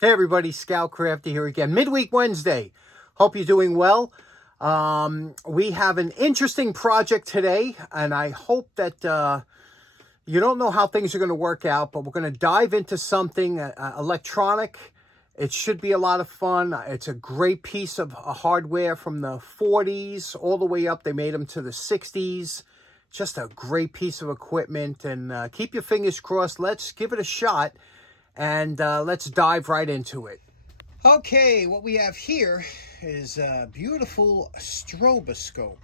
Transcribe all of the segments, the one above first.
Hey everybody, Scout Crafty here again. Midweek Wednesday. Hope you're doing well. We have an interesting project today, and I hope that you don't know how things are going to work out, but we're going to dive into something electronic. It should be a lot of fun. It's a great piece of hardware from the 40s all the way up. They made them to the 60s. Just a great piece of equipment, and keep your fingers crossed. Let's give it a shot. And let's dive right into it. Okay, what we have here is a beautiful stroboscope.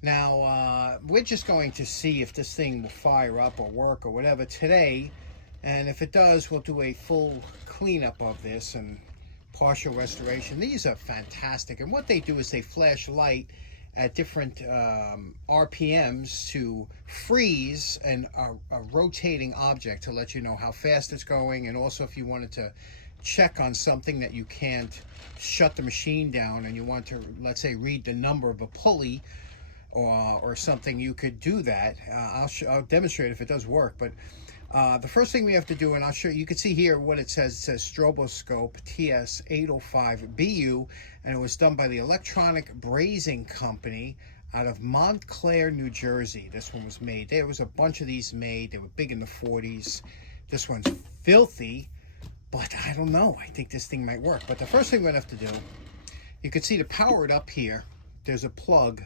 Now, we're just going to see if this thing will fire up or work or whatever today. And if it does, we'll do a full cleanup of this and partial restoration. These are fantastic. And what they do is they flash light at different RPMs to freeze a rotating object to let you know how fast it's going, and also if you wanted to check on something that you can't shut the machine down and you want to, let's say, read the number of a pulley or something, you could do that. I'll demonstrate if it does work, but the first thing we have to do, and I'll show you, you can see here what it says. It says Stroboscope TS805BU, and it was done by the Electronic Brazing Company out of Montclair, New Jersey. This one was made. There was a bunch of these made. They were big in the 40s. This one's filthy, but I don't know. I think this thing might work. But the first thing we're going to have to do, you can see to power it up here, there's a plug,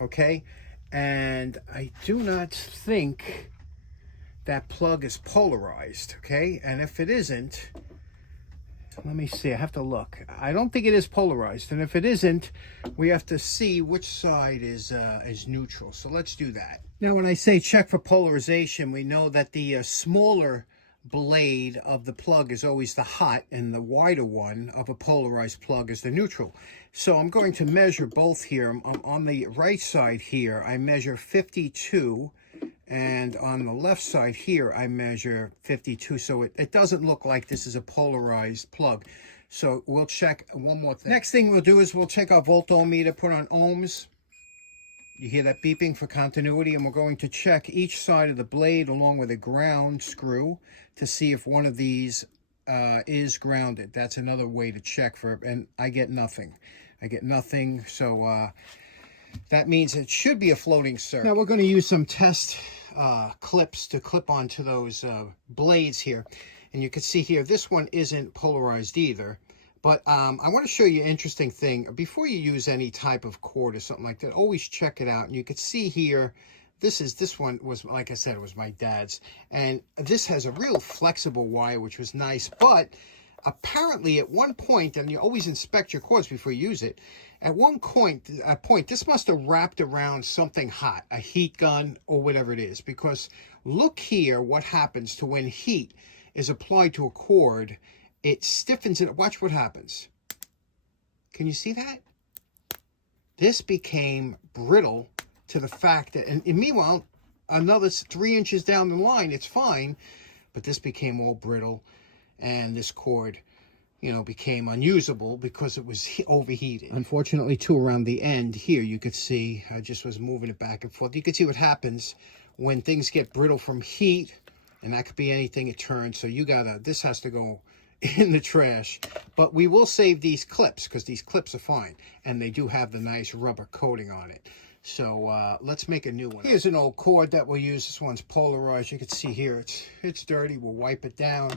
okay? And I do not think that plug is polarized, okay? And if it isn't, let me see, I have to look. I don't think it is polarized, and if it isn't, we have to see which side is neutral. So let's do that. Now, when I say check for polarization, we know that the smaller blade of the plug is always the hot, and the wider one of a polarized plug is the neutral. So I'm going to measure both here. On the right side here, I measure 52. And on the left side here, I measure 52. So it doesn't look like this is a polarized plug. So we'll check one more thing. Next thing we'll do is we'll check our voltometer, put on ohms. You hear that beeping for continuity. And we're going to check each side of the blade along with a ground screw to see if one of these is grounded. That's another way to check for it. And I get nothing. I get nothing. So that means it should be a floating circuit. Now we're going to use some test clips to clip onto those blades here. And you can see here, this one isn't polarized either. But I want to show you an interesting thing. Before you use any type of cord or something like that, always check it out. And you can see here, this one was, like I said, it was my dad's. And this has a real flexible wire, which was nice. But apparently at one point, and you always inspect your cords before you use it, at one point, this must have wrapped around something hot, a heat gun or whatever it is, because look here what happens to when heat is applied to a cord. It stiffens it. Watch what happens. Can you see that? This became brittle to the fact that, and meanwhile, another 3 inches down the line, it's fine, but this became all brittle, and this cord, you know, became unusable because it was overheated. Unfortunately, too, around the end here, you could see, I just was moving it back and forth. You could see what happens when things get brittle from heat, and that could be anything it turns. So you gotta, this has to go in the trash. But we will save these clips because these clips are fine, and they do have the nice rubber coating on it. So let's make a new one. Here's an old cord that we'll use. This one's polarized. You can see here, it's dirty. We'll wipe it down.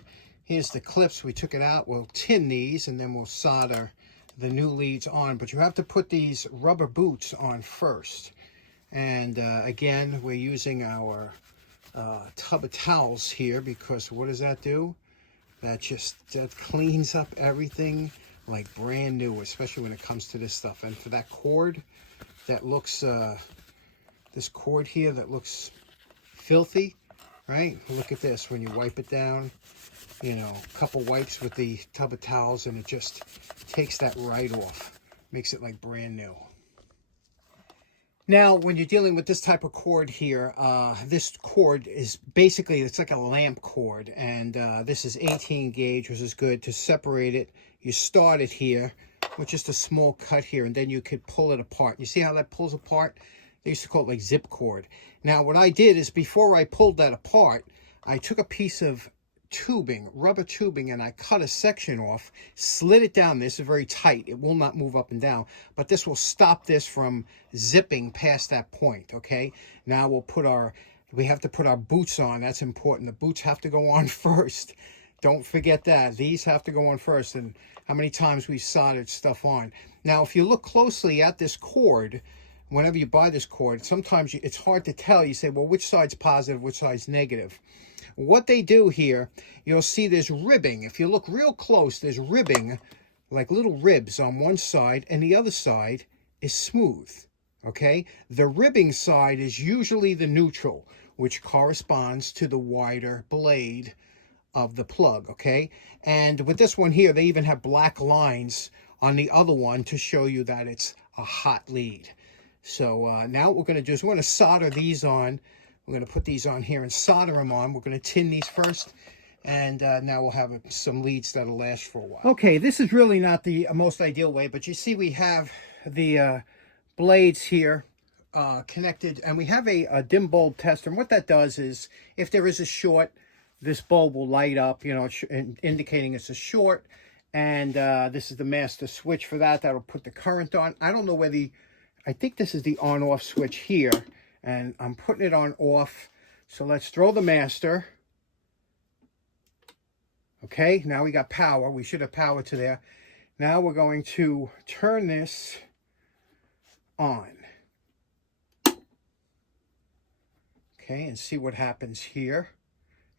Here's the clips. We took it out. We'll tin these, and then we'll solder the new leads on. But you have to put these rubber boots on first. And again, we're using our tub of towels here because what does that do? That cleans up everything like brand new, especially when it comes to this stuff. And for that cord that looks, this cord here that looks filthy, right? Look at this. When you wipe it down, you know, a couple wipes with the tub of towels, and it just takes that right off. Makes it like brand new. Now, when you're dealing with this type of cord here, this cord is basically, it's like a lamp cord, and this is 18 gauge, which is good. To separate it, you start it here with just a small cut here, and then you could pull it apart. You see how that pulls apart? They used to call it like zip cord. Now, what I did is before I pulled that apart, I took a piece of tubing, rubber tubing, and I cut a section off, slid it down. This is very tight. It will not move up and down, but this will stop this from zipping past that point, okay? Now we have to put our boots on. That's important. The boots have to go on first. Don't forget that. These have to go on first, and how many times we've soldered stuff on. Now, if you look closely at this cord, whenever you buy this cord, sometimes it's hard to tell. You say, well, which side's positive, which side's negative? What they do here, you'll see there's ribbing. If you look real close, there's ribbing, like little ribs on one side, and the other side is smooth, okay? The ribbing side is usually the neutral, which corresponds to the wider blade of the plug, okay? And with this one here, they even have black lines on the other one to show you that it's a hot lead. So now what we're going to do is we're going to solder these on. We're going to put these on here and solder them on. We're going to tin these first, and now we'll have some leads that'll last for a while. Okay, this is really not the most ideal way, but you see we have the blades here connected, and we have a dim bulb tester. And what that does is, if there is a short, this bulb will light up, you know, indicating it's a short. And this is the master switch for that. That'll put the current on. I don't know whether I think this is the on-off switch here, and I'm putting it on off. So let's throw the master. Okay, now we got power. We should have power to there. Now we're going to turn this on. Okay, and see what happens here.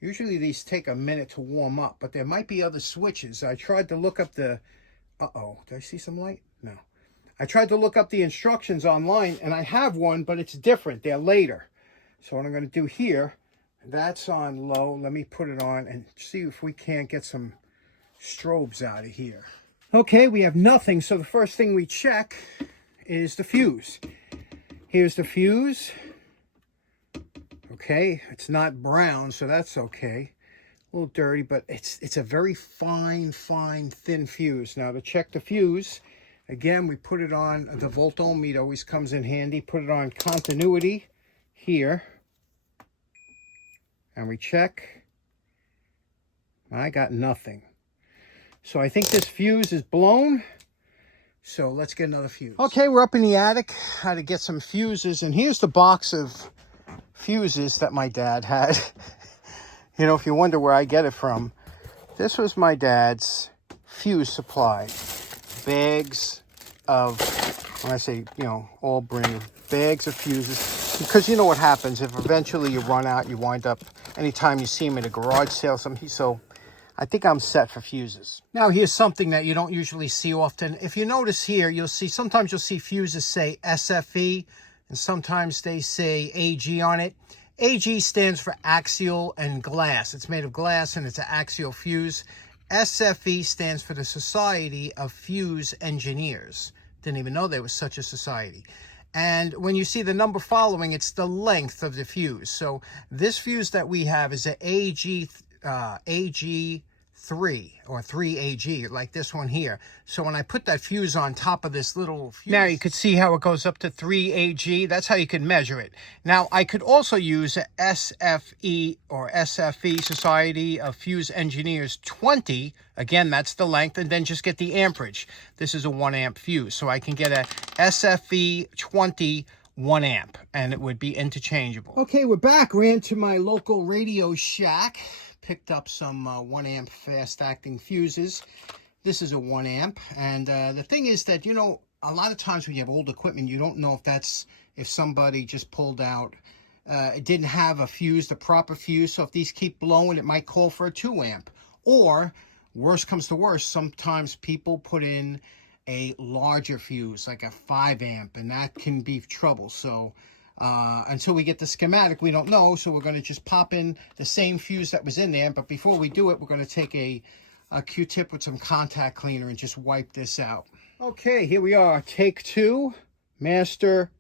Usually these take a minute to warm up, but there might be other switches. I tried to look up the... Uh-oh, did I see some light? No. I tried to look up the instructions online, and I have one, but it's different. They're later. So what I'm going to do here, that's on low. Let me put it on and see if we can't get some strobes out of here. Okay, we have nothing. So the first thing we check is the fuse. Here's the fuse. Okay, it's not brown, so that's okay. A little dirty, but it's a very fine, thin fuse. Now to check the fuse, again, we put it on, the voltometer always comes in handy. Put it on continuity here. And we check. I got nothing. So I think this fuse is blown. So let's get another fuse. Okay, we're up in the attic. Had to get some fuses. And here's the box of fuses that my dad had. You know, if you wonder where I get it from, this was my dad's fuse supply. Bags of, when I say, you know, all brand, bags of fuses. Because you know what happens, if eventually you run out, you wind up, anytime you see him at a garage sale, so I think I'm set for fuses. Now here's something that you don't usually see often. If you notice here, you'll see, sometimes you'll see fuses say SFE, and sometimes they say AG on it. AG stands for axial and glass. It's made of glass and it's an axial fuse. SFE stands for the Society of Fuse Engineers. Didn't even know there was such a society. And when you see the number following, it's the length of the fuse. So this fuse that we have is an AG3 or 3AG, like this one here. So when I put that fuse on top of this little fuse, now you could see how it goes up to 3AG. That's how you can measure it. Now I could also use a SFE or SFE, Society of Fuse Engineers 20. Again, that's the length, and then just get the amperage. This is a 1 amp fuse, so I can get a SFE 20 1 amp, and it would be interchangeable. Okay, we're back. Ran to my local Radio Shack. Picked up some 1 amp fast acting fuses. This is a 1 amp. And the thing is that, you know, a lot of times when you have old equipment, you don't know if somebody just pulled out, it didn't have a fuse, the proper fuse. So if these keep blowing, it might call for a 2 amp. Or, worst comes to worst, sometimes people put in a larger fuse, like a 5 amp, and that can be trouble. So until we get the schematic, we don't know. So we're going to just pop in the same fuse that was in there. But before we do it, we're going to take a Q-tip with some contact cleaner and just wipe this out. Okay, here we are. Take 2, master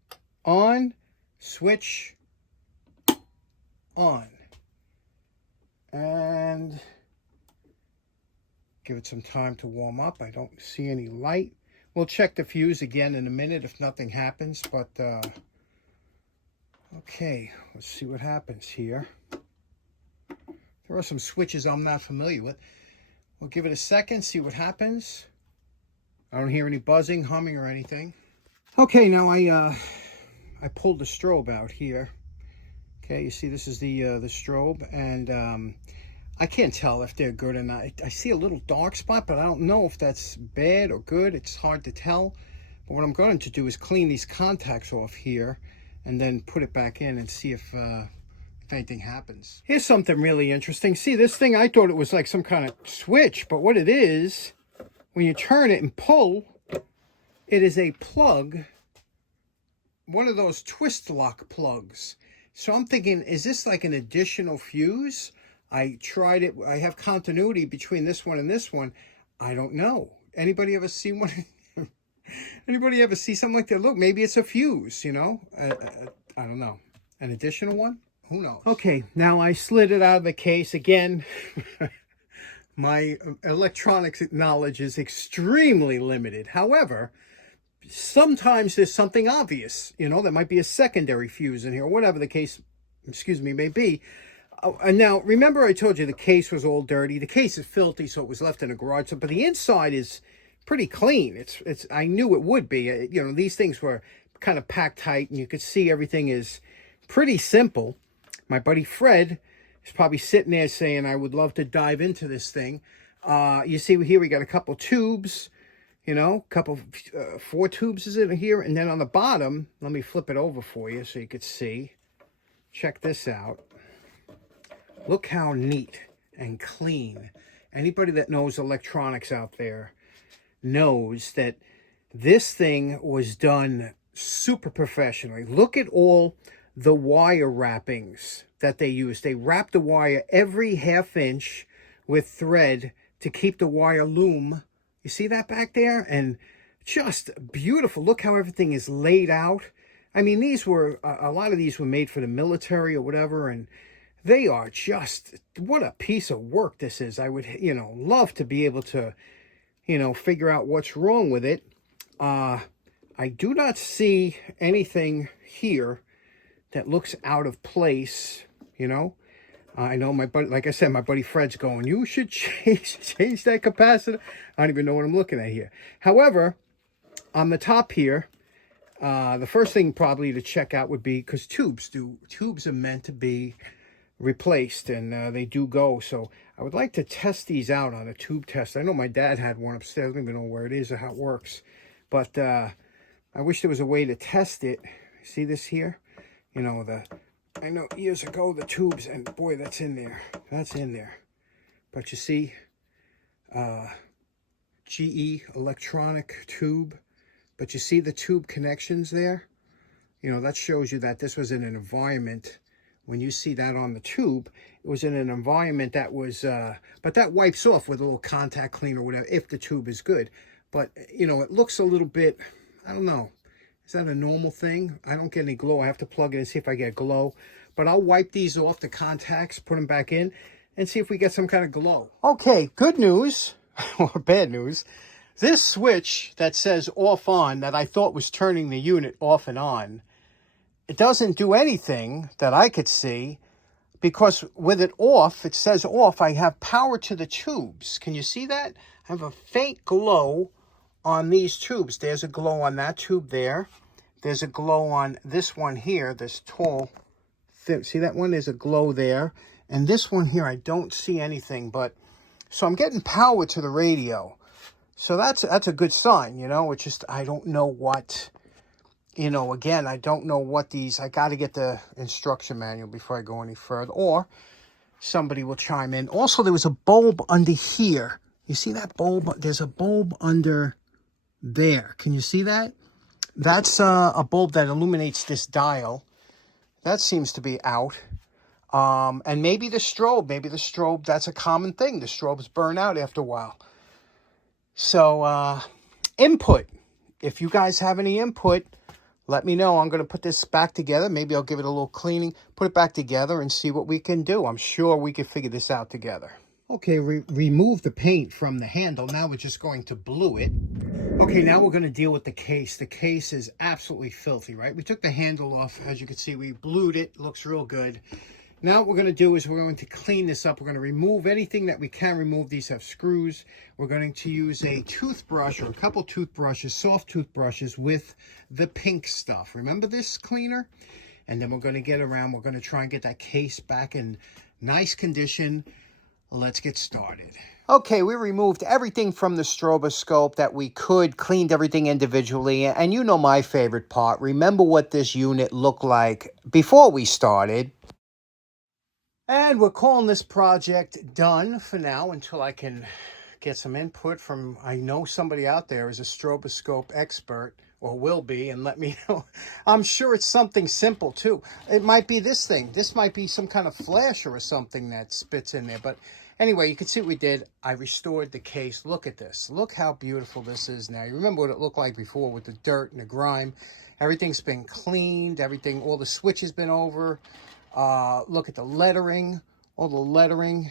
on, switch on. And give it some time to warm up. I don't see any light. We'll check the fuse again in a minute if nothing happens, but okay, let's see what happens here. There are some switches I'm not familiar with. We'll give it a second, see what happens. I don't hear any buzzing, humming, or anything. Okay, now I pulled the strobe out here. Okay, you see this is the strobe, and I can't tell if they're good or not. I see a little dark spot, but I don't know if that's bad or good. It's hard to tell. But what I'm going to do is clean these contacts off here and then put it back in and see if anything happens. Here's something really interesting. See, this thing, I thought it was like some kind of switch, but what it is, when you turn it and pull, it is a plug, one of those twist lock plugs. So I'm thinking, is this like an additional fuse? I tried it. I have continuity between this one and this one. I don't know. Anybody ever see one? Anybody ever see something like that? Look, maybe it's a fuse, you know? I don't know. An additional one? Who knows? Okay, now I slid it out of the case. Again, my electronics knowledge is extremely limited. However, sometimes there's something obvious. You know, there might be a secondary fuse in here, or whatever the case, may be. And now, remember I told you the case was all dirty. The case is filthy, so it was left in a garage. So, but the inside is pretty clean. It's. I knew it would be. You know, these things were kind of packed tight, and you could see everything is pretty simple. My buddy Fred is probably sitting there saying, I would love to dive into this thing. You see here we got a couple tubes, you know, four tubes is in here. And then on the bottom, let me flip it over for you so you could see. Check this out. Look how neat and clean. Anybody that knows electronics out there knows that this thing was done super professionally. Look at all the wire wrappings that they use. They wrap the wire every half inch with thread to keep the wire loom. You see that back there? And just beautiful. Look how everything is laid out. I mean, these were, a lot of these were made for the military or whatever, and they are just, what a piece of work this is. I would, you know, love to be able to, you know, figure out what's wrong with it. I do not see anything here that looks out of place, you know. I know my buddy, like I said, my buddy Fred's going, you should change that capacitor. I don't even know what I'm looking at here. However, on the top here, the first thing probably to check out would be, because tubes are meant to be replaced, and they do go. So I would like to test these out on a tube test. I know my dad had one upstairs. I don't even know where it is or how it works. But I wish there was a way to test it. See this here? You know, I know years ago the tubes, and boy, that's in there. That's in there. But you see, GE electronic tube. But you see the tube connections there? You know, that shows you that this was in an environment. When you see that on the tube, it was in an environment that was, but that wipes off with a little contact cleaner or whatever, if the tube is good. But, you know, it looks a little bit, I don't know. Is that a normal thing? I don't get any glow. I have to plug it and see if I get glow. But I'll wipe these off the contacts, put them back in, and see if we get some kind of glow. Okay, good news, or bad news. This switch that says off on, that I thought was turning the unit off and on, it doesn't do anything that I could see, because with it off, it says off, I have power to the tubes. Can you see that? I have a faint glow on these tubes. There's a glow on that tube there. There's a glow on this one here, this tall, see that one? There's a glow there. And this one here, I don't see anything, but, so I'm getting power to the radio. So that's a good sign, you know. It's just, I don't know what, you know, again, I don't know what these, I got to get the instruction manual before I go any further, or somebody will chime in. Also, there was a bulb under here. You see that bulb? There's a bulb under there. Can you see that? That's a bulb that illuminates this dial. That seems to be out. And maybe the strobe, that's a common thing. The strobes burn out after a while. So, input. If you guys have any input, let me know. I'm going to put this back together. Maybe I'll give it a little cleaning, put it back together, and see what we can do. I'm sure we can figure this out together. Okay, remove the paint from the handle. Now we're just going to blue it. Okay, now we're going to deal with the case. The case is absolutely filthy, right? We took the handle off. As you can see, we blued it. Looks real good. Now what we're going to do is we're going to clean this up. We're going to remove anything that we can remove. These have screws. We're going to use a toothbrush or a couple toothbrushes, soft toothbrushes with the pink stuff. Remember this cleaner? And then we're going to get around. We're going to try and get that case back in nice condition. Let's get started. Okay, we removed everything from the stroboscope that we could, cleaned everything individually. And you know my favorite part. Remember what this unit looked like before we started. And we're calling this project done for now until I can get some input from, I know somebody out there is a stroboscope expert, or will be, and let me know. I'm sure it's something simple too. It might be this thing. This might be some kind of flasher or something that spits in there. But anyway, you can see what we did. I restored the case. Look at this. Look how beautiful this is now. You remember what it looked like before with the dirt and the grime. Everything's been cleaned. Everything, all the switch has been over. Look at the lettering. All the lettering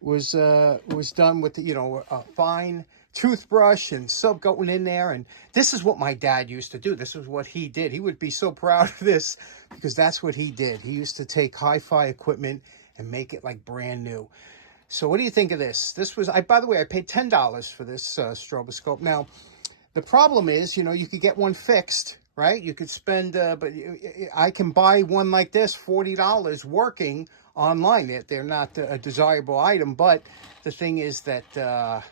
was done with, a fine toothbrush and soap going in there. And this is what my dad used to do. This is what he did. He would be so proud of this because that's what he did. He used to take hi-fi equipment and make it like brand new. So what do you think of this? This was, by the way, I paid $10 for this stroboscope. Now, the problem is, you could get one fixed, right? You could spend, but I can buy one like this, $40 working online. They're not a desirable item, but the thing is that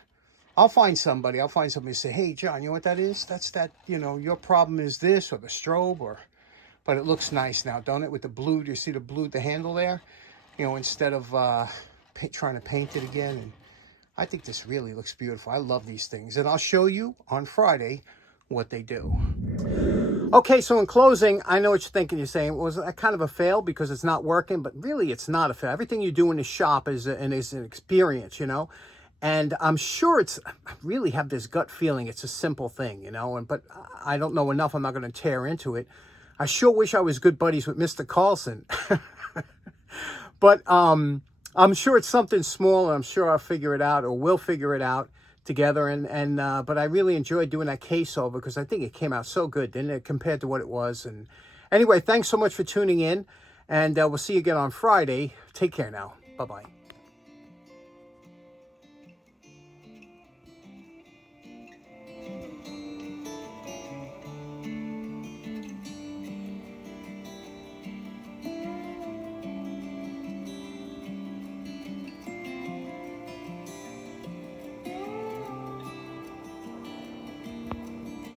I'll find somebody to say, hey, John, you know what that is? That's that, your problem is this or the strobe, but it looks nice now, don't it? With the blue, do you see the blue, the handle there? Instead of trying to paint it again. And I think this really looks beautiful. I love these things. And I'll show you on Friday what they do. Okay, so in closing, I know what you're thinking. You're saying, was that kind of a fail because it's not working? But really, it's not a fail. Everything you do in the shop is an experience, And I'm sure I really have this gut feeling it's a simple thing, but I don't know enough. I'm not going to tear into it. I sure wish I was good buddies with Mr. Carlson. But I'm sure it's something small, and I'm sure I'll figure it out, or we'll figure it out together. But I really enjoyed doing that case over because I think it came out so good, didn't it, compared to what it was. And anyway, thanks so much for tuning in, and we'll see you again on Friday. Take care now. Bye-bye.